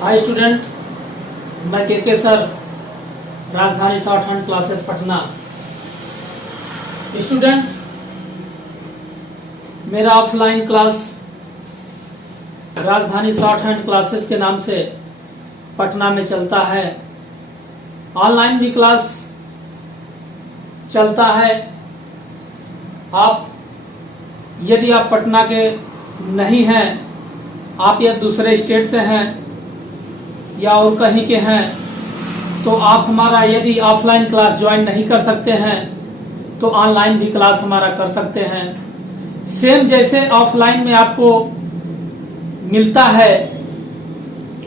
Hi student, मैं के sir, राजधानी शॉर्टहैंड क्लासेस पटना। स्टूडेंट, मेरा ऑफलाइन क्लास राजधानी शॉर्टहैंड क्लासेस के नाम से पटना में चलता है। ऑनलाइन भी क्लास चलता है। यदि आप पटना के नहीं हैं, आप या दूसरे स्टेट से हैं या और कहीं के हैं, तो आप हमारा यदि ऑफलाइन क्लास ज्वाइन नहीं कर सकते हैं तो ऑनलाइन भी क्लास हमारा कर सकते हैं। सेम जैसे ऑफलाइन में आपको मिलता है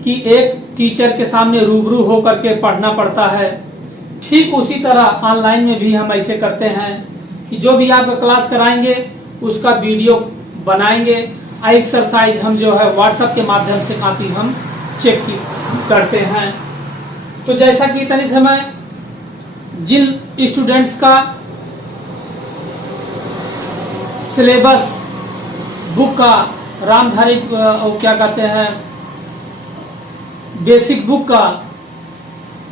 कि एक टीचर के सामने रूबरू होकर के पढ़ना पड़ता है, ठीक उसी तरह ऑनलाइन में भी हम ऐसे करते हैं कि जो भी आपका क्लास कराएंगे उसका वीडियो बनाएंगे। एक्सरसाइज हम जो है व्हाट्सएप के माध्यम से काफी हम चेक करते हैं। तो जैसा कि इतने समय जिन स्टूडेंट्स का सिलेबस बुक का रामधारी क्या कहते हैं बेसिक बुक का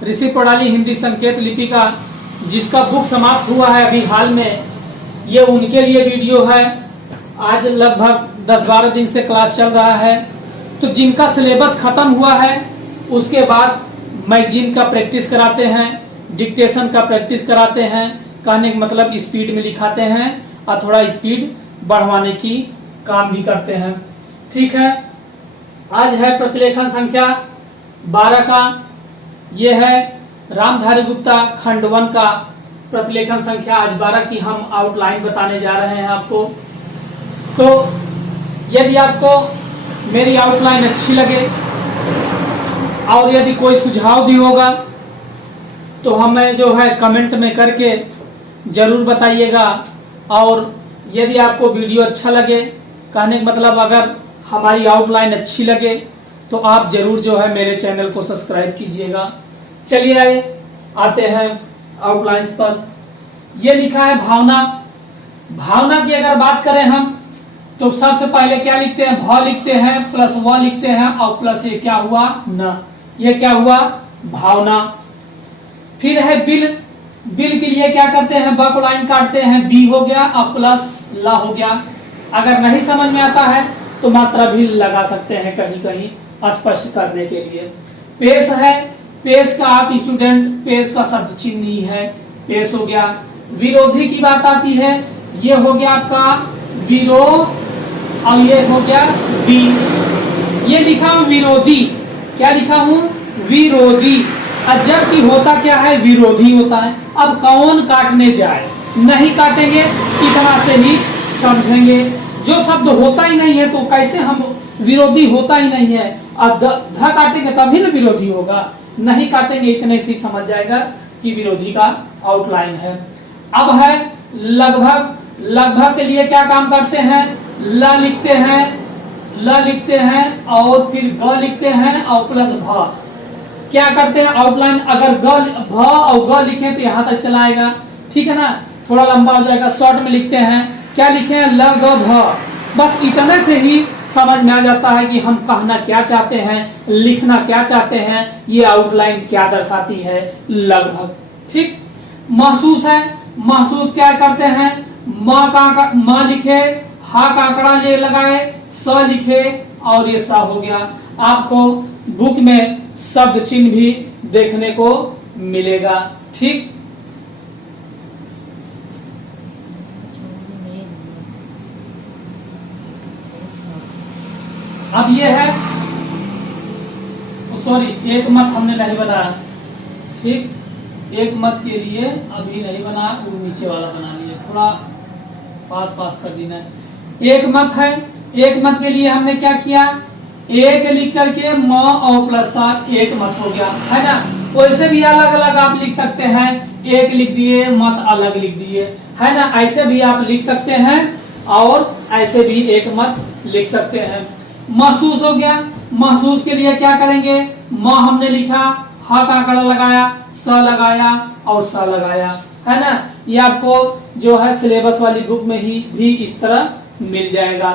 ऋषि पढ़ाली हिंदी संकेत लिपि का जिसका बुक समाप्त हुआ है अभी हाल में, ये उनके लिए वीडियो है। आज लगभग 10-12 दिन से क्लास चल रहा है। तो जिनका सिलेबस खत्म हुआ है उसके बाद मैगजीन का प्रैक्टिस कराते हैं, डिक्टेशन का प्रैक्टिस कराते हैं, कहने का मतलब स्पीड में लिखाते हैं और थोड़ा स्पीड बढ़वाने की काम भी करते हैं। ठीक है, आज है प्रतिलेखन संख्या 12 का। ये है रामधारी गुप्ता खंड 1 का प्रतिलेखन संख्या आज 12 की हम आउटलाइन बताने जा रहे हैं आपको। तो यदि आपको मेरी आउटलाइन अच्छी लगे और यदि कोई सुझाव भी होगा तो हमें जो है कमेंट में करके जरूर बताइएगा। और यदि आपको वीडियो अच्छा लगे, कहने का मतलब अगर हमारी आउटलाइन अच्छी लगे तो आप जरूर जो है मेरे चैनल को सब्सक्राइब कीजिएगा। चलिए आते हैं आउटलाइंस पर। ये लिखा है भावना। भावना की अगर बात करें हम तो सबसे पहले क्या लिखते हैं, भ लिखते हैं, प्लस व लिखते हैं और प्लस ये क्या हुआ न, ये क्या हुआ भावना। फिर है बिल। बिल के लिए क्या करते हैं, ब को लाइन काटते हैं, बी हो गया और प्लस ला हो गया। अगर नहीं समझ में आता है तो मात्रा भी लगा सकते हैं कहीं कहीं स्पष्ट करने के लिए। पेश है। पेश का आप स्टूडेंट पेश का शब्द चिन्ह नहीं है, पेश हो गया। विरोधी की बात आती है, ये हो गया आपका विरोध और ये हो गया दी। ये लिखा हूं विरोधी, क्या लिखा हूं विरोधी। और जबकि होता क्या है, विरोधी होता है। अब कौन काटने जाए, नहीं काटेंगे, इतना से ही समझेंगे। जो शब्द होता ही नहीं है तो कैसे हम विरोधी होता ही नहीं है, अब ध काटेंगे तभी ना विरोधी होगा, नहीं काटेंगे इतने से समझ जाएगा कि विरोधी का आउटलाइन है। अब है लगभग। लगभग के लिए क्या काम करते हैं, ल लिखते हैं, ल लिखते हैं और फिर ग लिखते हैं और प्लस भ। क्या करते हैं आउटलाइन, अगर ग भ और ग लिखें तो यहाँ तक चलाएगा, ठीक है ना, थोड़ा लंबा हो जाएगा। शॉर्ट में लिखते हैं, क्या लिखे हैं, ल ग भ। बस इतने से ही समझ में आ जाता है कि हम कहना क्या चाहते हैं, लिखना क्या चाहते हैं, ये आउटलाइन क्या दर्शाती है लगभग। ठीक। महसूस है। महसूस क्या करते हैं, माँ लिखे, हा का आंकड़ा ले लगाए, स लिखे और ये सा हो गया। आपको बुक में शब्द चिन्ह भी देखने को मिलेगा। ठीक। अब ये है, सॉरी एक मत हमने नहीं बनाया। ठीक, एक मत के लिए अभी नहीं बना, वो नीचे वाला बना लिया, थोड़ा पास कर देना। एक मत है। एक मत के लिए हमने क्या किया, एक लिख करके म और प्लस था, एक मत हो गया, है ना। वैसे भी अलग अलग आप लिख सकते हैं, एक लिख दिए, मत अलग लिख दिए, है ना। ऐसे भी आप लिख सकते हैं और ऐसे भी एक मत लिख सकते हैं। महसूस हो गया। महसूस के लिए क्या करेंगे, म हमने लिखा, ह का आंकड़ा लगाया, स लगाया और स लगाया, है ना। ये आपको जो है सिलेबस वाली बुक में ही भी इस तरह मिल जाएगा।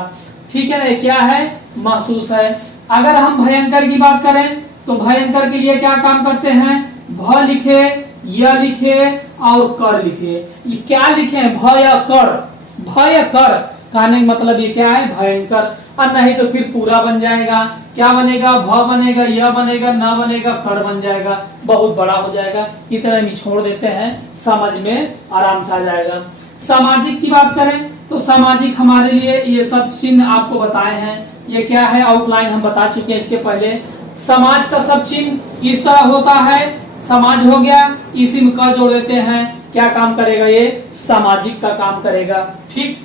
ठीक है ना, ये क्या है, महसूस है। अगर हम भयंकर की बात करें तो भयंकर के लिए क्या काम करते हैं, भ लिखे, य लिखे और कर लिखे। ये क्या लिखे, भ या कर, भ या कर कहने का मतलब ये क्या है, भयंकर। और नहीं तो फिर पूरा बन जाएगा, क्या बनेगा, भ बनेगा, य बनेगा, न बनेगा, कर बन जाएगा, बहुत बड़ा हो जाएगा। इतना निछोड़ देते हैं, समझ में आराम से आ जाएगा। सामाजिक की बात करें तो सामाजिक हमारे लिए ये सब चिन्ह आपको बताए हैं। ये क्या है, आउटलाइन हम बता चुके हैं इसके पहले। समाज का सब चिन्ह इस तरह होता है, समाज हो गया, इसी में का जोड़ देते हैं, क्या काम करेगा, ये सामाजिक का काम करेगा। ठीक,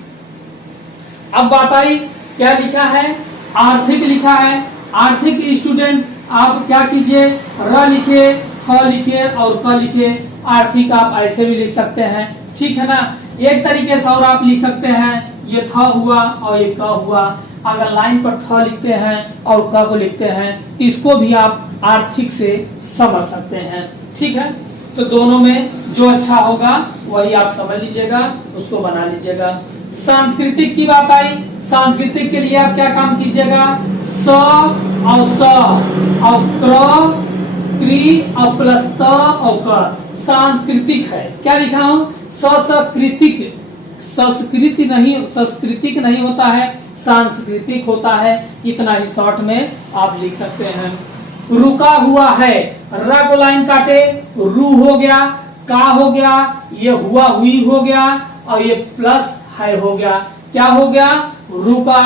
अब बात आई क्या लिखा है, आर्थिक लिखा है। आर्थिक स्टूडेंट आप क्या कीजिए, र लिखे, ख लिखे और क लिखे। आर्थिक आप ऐसे भी लिख सकते हैं, ठीक है ना। एक तरीके से और आप लिख सकते हैं, ये थ हुआ और ये क हुआ। अगर लाइन पर थ लिखते हैं और क को लिखते हैं, इसको भी आप आर्थिक से समझ सकते हैं। ठीक है, तो दोनों में जो अच्छा होगा वही आप समझ लीजिएगा, उसको बना लीजिएगा। सांस्कृतिक की बात आई, सांस्कृतिक के लिए आप क्या काम कीजिएगा, स और स और क्र, क्री और प्लस त और क। सांस्कृतिक है, क्या लिखा हूं, संस्कृतिक, सांस्कृतिक नहीं होता है, सांस्कृतिक होता है। इतना ही शॉर्ट में आप लिख सकते हैं। रुका हुआ है, र को लाइन काटे, रू हो गया, का हो गया, ये हुआ हुई हो गया और ये प्लस है हो गया। क्या हो गया, रुका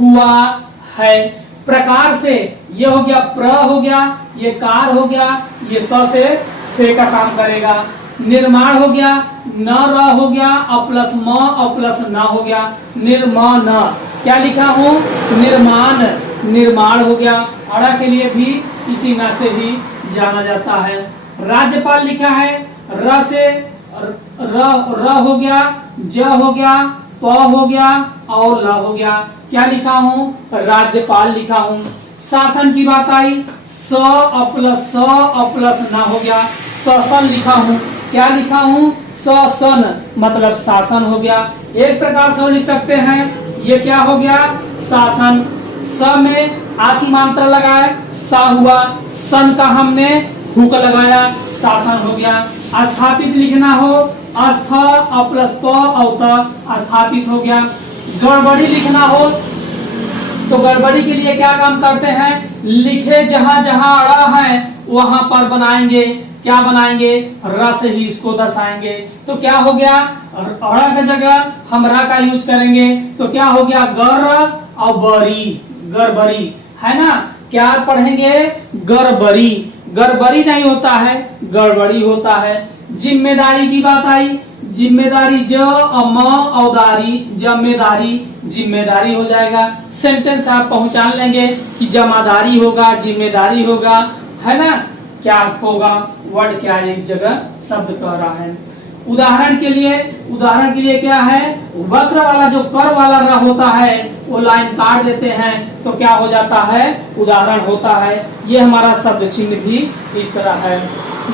हुआ है। प्रकार से ये हो गया, प्र हो गया, ये कार हो गया, ये से का काम करेगा। निर्माण हो गया, न र हो गया और प्लस म और प्लस न हो गया, निर्माण। क्या लिखा हूं, निर्माण, निर्माण हो गया। अड़ा के लिए भी इसी नाम से ही जाना जाता है। राज्यपाल लिखा है, र से र हो गया, ज हो गया, प हो गया और ल हो गया। क्या लिखा हूं, राज्यपाल लिखा हूं। शासन की बात आई, स और प्लस न हो गया, शासन लिखा हूं। क्या लिखा हूं, शासन मतलब शासन हो गया। एक प्रकार से लिख सकते हैं, ये क्या हो गया, शासन। स में आ की मात्रा लगाए, सा हुआ, सन का हमने हुक लगाया, शासन हो गया। स्थापित लिखना हो, अस्थ और प्लस प और त, स्थापित हो गया। गड़बड़ी लिखना हो तो गड़बड़ी के लिए क्या काम करते हैं, लिखे जहां जहां अड़ा है वहां पर बनाएंगे, क्या बनाएंगे, र से ही इसको दर्शाएंगे। तो क्या हो गया, अड़ा की जगह हम र का यूज करेंगे, तो क्या हो गया, गर और बरी, गड़बड़ी है ना। क्या पढ़ेंगे, गड़बड़ी, गड़बड़ी नहीं होता है, गड़बड़ी होता है। जिम्मेदारी की बात आई, जिम्मेदारी ज और म और दारी, जिम्मेदारी, जिम्मेदारी हो जाएगा। सेंटेंस आप पहचान लेंगे कि जमादारी होगा, जिम्मेदारी होगा, है ना। क्या होगा, वर्ड क्या है, इस जगह शब्द कह रहा है। उदाहरण के लिए क्या है, वक्र वाला जो कर वाला र होता है वो लाइन काट देते हैं तो क्या हो जाता है, उदाहरण होता है। ये हमारा शब्द चिन्ह भी इस तरह है।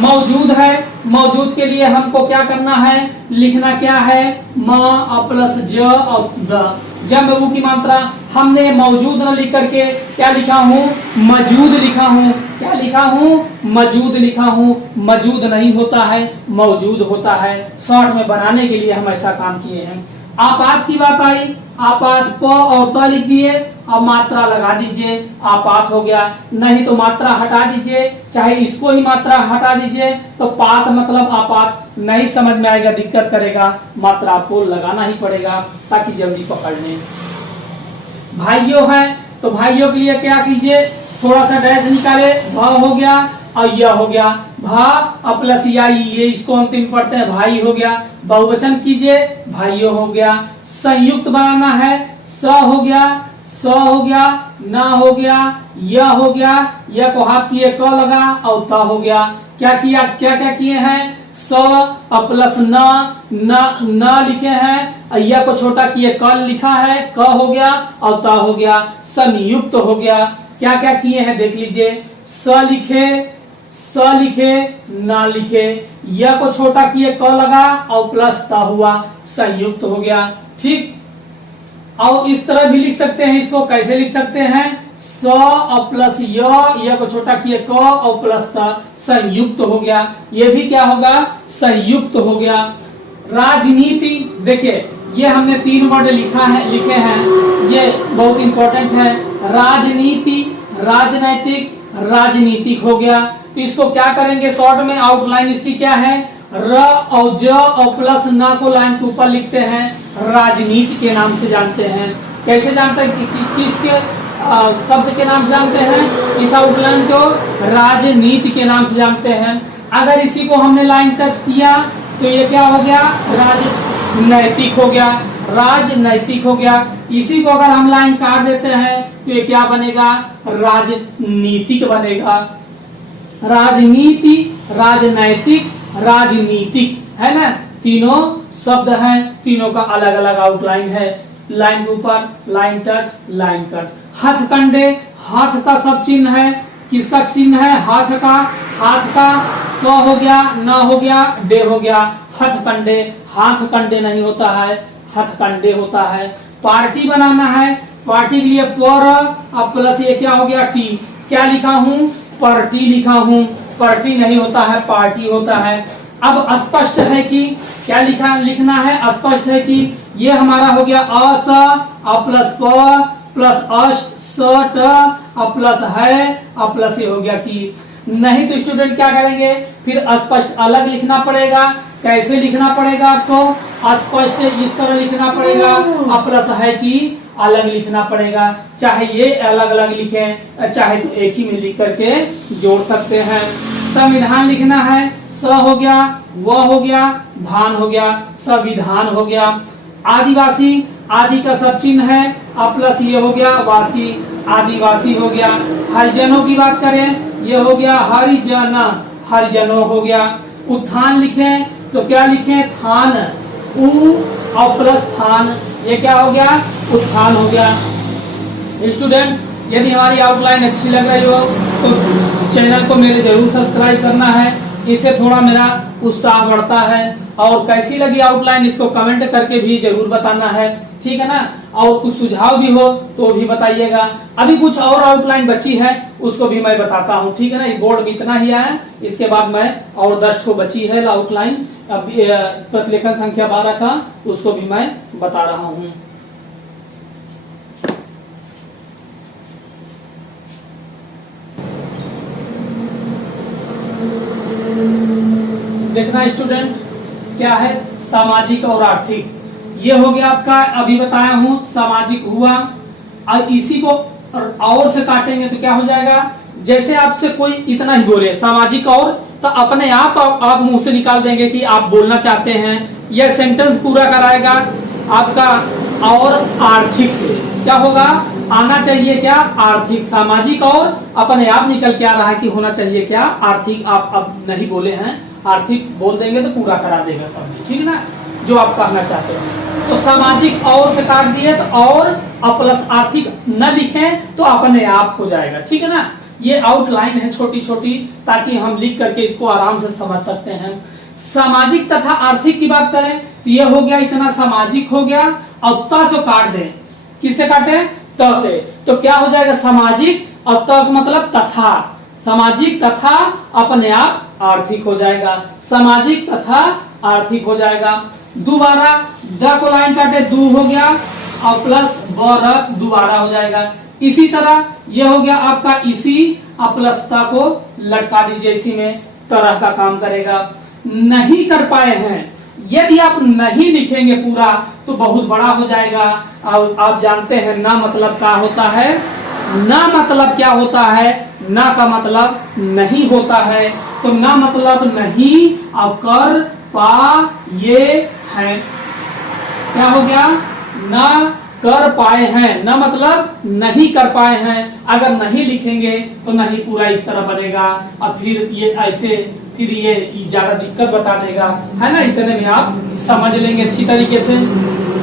मौजूद है, मौजूद के लिए हमको क्या करना है, लिखना क्या है, म और प्लस ज और द। जब ऊ की मात्रा हमने मौजूद न लिख करके क्या लिखा हूँ, मौजूद लिखा हूँ। क्या लिखा हूँ, मौजूद लिखा हूँ। मौजूद नहीं होता है, मौजूद होता है। शॉर्ट में बनाने के लिए हम ऐसा काम किए हैं। आपात की बात आई, आपात प और त लिख दिए, अब मात्रा लगा दीजिए, आपात हो गया। नहीं तो मात्रा हटा दीजिए, चाहे इसको ही मात्रा हटा दीजिए तो पात मतलब आपात नहीं समझ में आएगा, दिक्कत करेगा। मात्रा आपको लगाना ही पड़ेगा ताकि जल्दी पकड़ लें। भाइयों है तो भाइयों के लिए क्या कीजिए, थोड़ा सा डैश निकाले, भ हो गया और य हो गया, भा और प्लस या ये इसको अंतिम पढ़ते हैं, भाई हो गया। बहुवचन कीजिए, भाइयों हो गया। संयुक्त बनाना है, स हो गया, स हो गया, न हो गया, य हो गया, य को हाथ किए क लगा और त हो गया। क्या किया, क्या क्या किए हैं, स और प्लस न लिखे हैं, य को छोटा किए क लिखा है, क हो गया और त हो गया। संयुक्त हो गया। क्या क्या किए हैं देख लीजिए, स लिखे न लिखे, य को छोटा किए क लगा और प्लस त हुआ, संयुक्त हो गया। ठीक, और इस तरह भी लिख सकते हैं, इसको कैसे लिख सकते हैं, स और प्लस य को छोटा किए क और प्लस त, संयुक्त हो गया। ये भी क्या होगा, संयुक्त हो गया। राजनीति, देखिए ये हमने 3 वर्ड लिखे हैं, ये बहुत इंपॉर्टेंट है। राजनीति, राजनैतिक, राजनीतिक हो गया। तो इसको क्या करेंगे, शॉर्ट में आउटलाइन इसकी क्या है, र और ज और प्लस न को लाइन के ऊपर लिखते हैं, राजनीति के नाम से जानते हैं। कैसे जानते हैं, किसके शब्द के नाम जानते हैं, इस आउटलाइन को राजनीति के नाम से जानते हैं। अगर इसी को हमने लाइन टच किया तो ये क्या हो गया, राजनैतिक हो गया, राजनैतिक हो गया। इसी को अगर हम लाइन काट देते हैं तो ये क्या बनेगा, राजनीतिक बनेगा। राजनीति, राजनैतिक, राजनीतिक, है ना, तीनों शब्द हैं, तीनों का अलग अलग आउटलाइन है। लाइन के ऊपर लाइन टच, लाइन कट। हथकंडे, हाथ का सब चिन्ह है, किसका चिन्ह है, हाथ का, हाथ का क हो गया, न हो गया, डे हो गया। हथकंडे, हाथ कंडे नहीं होता है, हथकंडे होता है। पार्टी बनाना है, पार्टी के लिए पर अब प्लस ये क्या हो गया, टी। क्या लिखा हूं, पार्टी लिखा हूं, पार्टी नहीं होता है, पार्टी होता है। अब स्पष्ट है कि क्या लिखना है, स्पष्ट है कि ये हमारा हो गया अस और प्लस प प्लस अष्ट सट और प्लस है और प्लस ये हो गया कि। नहीं तो स्टूडेंट क्या करेंगे, फिर स्पष्ट अलग लिखना पड़ेगा। कैसे लिखना पड़ेगा आपको, स्पष्ट इस तरह लिखना पड़ेगा और प्लस है कि अलग लिखना पड़ेगा। चाहे ये अलग अलग लिखें, चाहे तो एक ही में लिख करके जोड़ सकते हैं। संविधान लिखना है, स हो गया, व हो गया, भान हो गया, संविधान हो गया। आदिवासी, आदि का सब चिन्ह है और प्लस ये हो गया वासी, आदिवासी हो गया। हरिजनों की बात करें, ये हो गया हरिजन, हरिजनों हो गया। उत्थान लिखें तो क्या लिखें, थान, उ और प्लस थान, ये क्या हो गया, उत्थान हो गया। स्टूडेंट यदि हमारी आउटलाइन अच्छी लग रही हो तो चैनल को मेरे जरूर सब्सक्राइब करना है, इससे थोड़ा मेरा उत्साह बढ़ता है। और कैसी लगी आउटलाइन इसको कमेंट करके भी जरूर बताना है, ठीक है ना। और कुछ सुझाव भी हो तो भी बताइएगा। अभी कुछ और आउटलाइन बची है उसको भी मैं बताता हूँ, ठीक है ना। बोर्ड में इतना ही आया, इसके बाद मैं और 10 ठो बची है आउटलाइन, प्रतिलेखन संख्या 12 का, उसको भी मैं बता रहा हूँ। देखना स्टूडेंट क्या है, सामाजिक और आर्थिक। ये हो गया आपका, अभी बताया हूं सामाजिक हुआ। और इसी को और से काटेंगे तो क्या हो जाएगा, जैसे आपसे कोई इतना ही बोले सामाजिक और, तो अपने आप मुंह से निकाल देंगे कि आप बोलना चाहते हैं। यह सेंटेंस पूरा कराएगा आपका। और आर्थिक से क्या होगा, आना चाहिए क्या, आर्थिक। सामाजिक और अपने आप निकल के आ रहा है कि होना चाहिए क्या, आर्थिक। आप अब नहीं बोले हैं, आर्थिक बोल देंगे तो पूरा करा देगा सब, ठीक है ना, जो आप कहना चाहते हैं। तो सामाजिक और से काट दिए तो और प्लस आर्थिक न लिखें तो अपने आप हो जाएगा, ठीक है ना। ये आउटलाइन है छोटी छोटी, ताकि हम लिख करके इसको आराम से समझ सकते हैं। सामाजिक तथा आर्थिक की बात करें तो ये हो गया, इतना सामाजिक हो गया और त से काट दें, किससे काटे, त से, तो क्या हो जाएगा, सामाजिक और त मतलब तथा, सामाजिक तथा अपने आप आर्थिक हो जाएगा, सामाजिक तथा आर्थिक हो जाएगा। दोबारा द को लाइन काटे, दू हो गया और प्लस बर, दोबारा हो जाएगा। इसी तरह यह हो गया आपका इसी और प्लस ता को लटका दीजिए, इसी में तरह का काम करेगा। नहीं कर पाए हैं, यदि आप नहीं लिखेंगे पूरा तो बहुत बड़ा हो जाएगा। और आप जानते हैं ना मतलब क्या होता है, ना मतलब क्या होता है, ना का मतलब नहीं होता है। तो ना मतलब नहीं और कर पा ये है, क्या हो गया, ना कर पाए हैं, ना मतलब नहीं कर पाए हैं। अगर नहीं लिखेंगे तो नहीं पूरा इस तरह बनेगा और फिर ये ऐसे, फिर ये ज्यादा दिक्कत बता देगा, है ना। इतने में आप समझ लेंगे अच्छी तरीके से।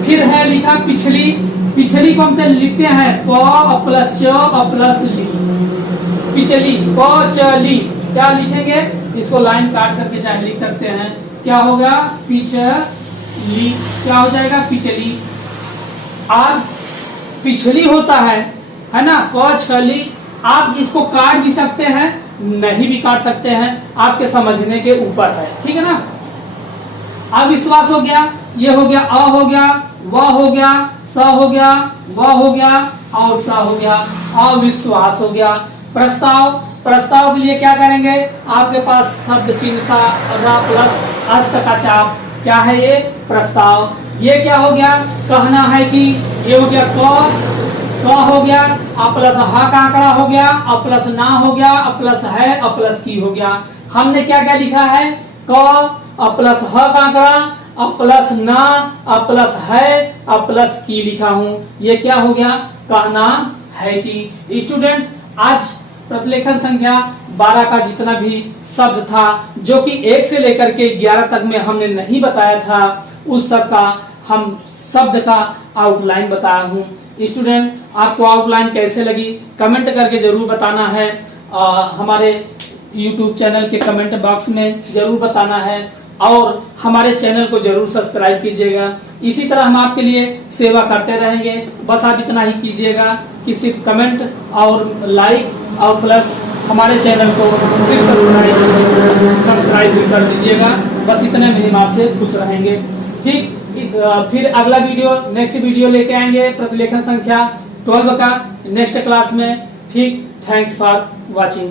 फिर है लिखा पिछली, पिछली को हम लिखते हैं प प्लस च प्लस ली, पिछली प च ली। क्या लिखेंगे, इसको लाइन काट करके चाहे लिख सकते हैं। क्या होगा, पिछली, क्या हो जाएगा, पिछली। और पिछली होता है ना, क छली। आप इसको काट भी सकते हैं, नहीं भी काट सकते हैं, आपके समझने के ऊपर है, ठीक है ना। अविश्वास हो गया, ये हो गया, अ हो गया, व हो गया, स हो गया, व हो गया और स हो गया, अविश्वास हो गया। प्रस्ताव, प्रस्ताव के लिए क्या करेंगे, आपके पास शब्द चिन्ह का र प्लस अस्त का चाप, क्या है ये, प्रस्ताव। ये क्या हो गया, कहना है कि, ये हो गया क हो गया, अ प्लस ह का आंकड़ा हो गया, अ प्लस ना हो गया, अ प्लस है, अ प्लस की हो गया। हमने क्या क्या लिखा है, क, अ प्लस ह का आंकड़ा, अ प्लस ना, अ प्लस है, अ प्लस की लिखा हूं। ये क्या हो गया, कहना है कि। स्टूडेंट, आज प्रतिलेखन संख्या 12 का जितना भी शब्द था, जो कि 1 से लेकर के 11 तक में हमने नहीं बताया था, उस सब का हम शब्द का आउटलाइन बताया हूँ। स्टूडेंट, आपको आउटलाइन कैसे लगी कमेंट करके जरूर बताना है। हमारे YouTube चैनल के कमेंट बॉक्स में जरूर बताना है और हमारे चैनल को जरूर सब्सक्राइब कीजिएगा। इसी तरह हम आपके लिए सेवा करते रहेंगे। बस आप इतना ही कीजिएगा कि सिर्फ कमेंट और लाइक और प्लस हमारे चैनल को सिर्फ सब्सक्राइब भी कर दीजिएगा। बस इतने में हम आपसे खुश रहेंगे। ठीक, फिर अगला वीडियो, नेक्स्ट वीडियो लेके आएंगे प्रतिलेखन संख्या 12 का नेक्स्ट क्लास में। ठीक, थैंक्स फॉर वॉचिंग।